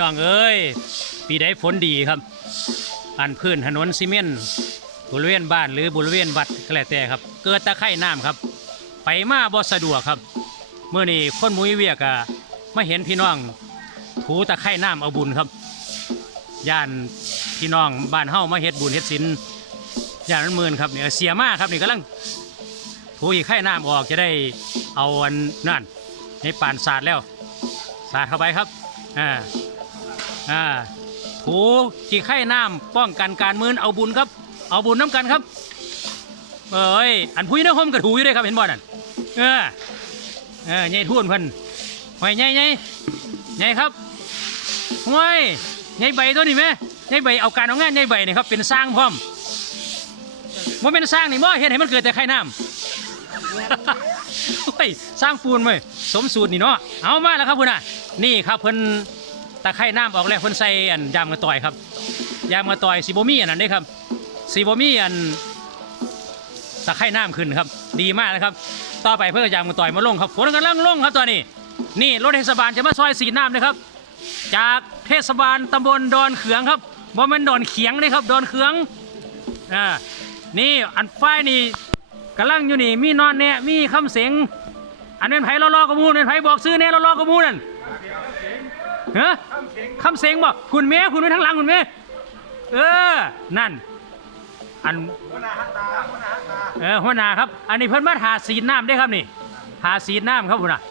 น้องเอ้ย ปีใดฝนดีครับ อันพื้นถนนซีเมนต์บริเวณบ้านหรือบริเวณวัดก็แล้วแต่ครับ เกิดตะไคร่น้ำครับ ไปมาบ่สะดวกครับ เมื่อนี้คนมุ้ยเวียกอะไมาเห็นพี่น้องถูตะไคร่น้ำเอาบุญครับ ย่านพี่น้องบ้านเฮ้ามาเฮ็ดบุญเฮ็ดศีลย่านนั้นหมื่นครับเนี่ยเสียมากครับนี่กำลังถูอีกไข่น้ำออกจะได้เอาอันนั่นให้ปานสาดแล้วสาดเข้าไปครับอ่า อ่าถูจีไข่น้ำป้องกันการมืนเอาบุญครับ เอาบุญน้ำกันครับ เอ้ยอันพุ้ยน้ำหอมกระถูอยู่เลยครับเห็นบ่นั่นเออเออใหญ่ทุ่นเพิ่นหอยใหญ่ใหญ่ใหญ่ครับห้วยใหญ่ใบตัวนี้ไหมใหญ่ใบเอาการเอางานใหญ่ใบนี่ครับเป็นสร้างพร้อมว่าเป็นสร้างนี่บ่เห็นให้มันเกิดแต่ไข่น้ำโอ้ยสร้างปูนไหมสมสูตรนี่เนาะเอามาแล้วครับคุณน่ะนี่ครับเพิ่น ตะไคร่น้ำออกแล้วเพิ่นใส่อันยามกระต่อยครับ ยามกระต่อยสีโบมี่อันนั้นด้ครับสีโบมี่อันตะไคร่น้ำขึ้นครับ ดีมากนะครับ ต่อไปเพื่อยามกระต่อยมาลงครับฝนกำลังลงครับตอนนี้ นี่รถเทศบาลจะมาซอยสีน้ำนะครับ จากเทศบาลตำบลดอนเขืองครับบ่มันดอนเขียงเลยครับดอนเขืองอ่านี่อันไฟนี่กำลังอยู่นี่มีนอนเนี่ยมีคำเสียงอันเป็นไผ่ล้อๆกระมูนเป็นไผ่บอกซื้อเนี่ยล้อๆกระมูนั่น ฮ้คำเสียงบอกคุณเมย์คุณไปทางหลังคุณเมย์เออ นั่น อันเออหัวหน้าครับ อันนี้เพิ่นมาทาสีน้ำได้ครับนี่ทาสีน้ำครับคุณน่ะ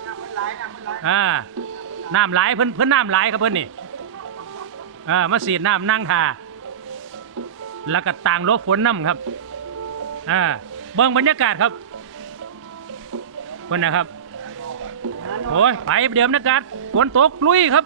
อ่าน้ำไหลเพิ่นเพิ่นน้ำไหลครับเพิ่นนี่อ่ามาสีน้ำนั่งทาแล้วก็ต่างลบฝนน้ำครับอ่าเบิ่งบรรยากาศครับคนนะครับโอ้ยไปเดิมบรรยากาศฝนตกลุยครับ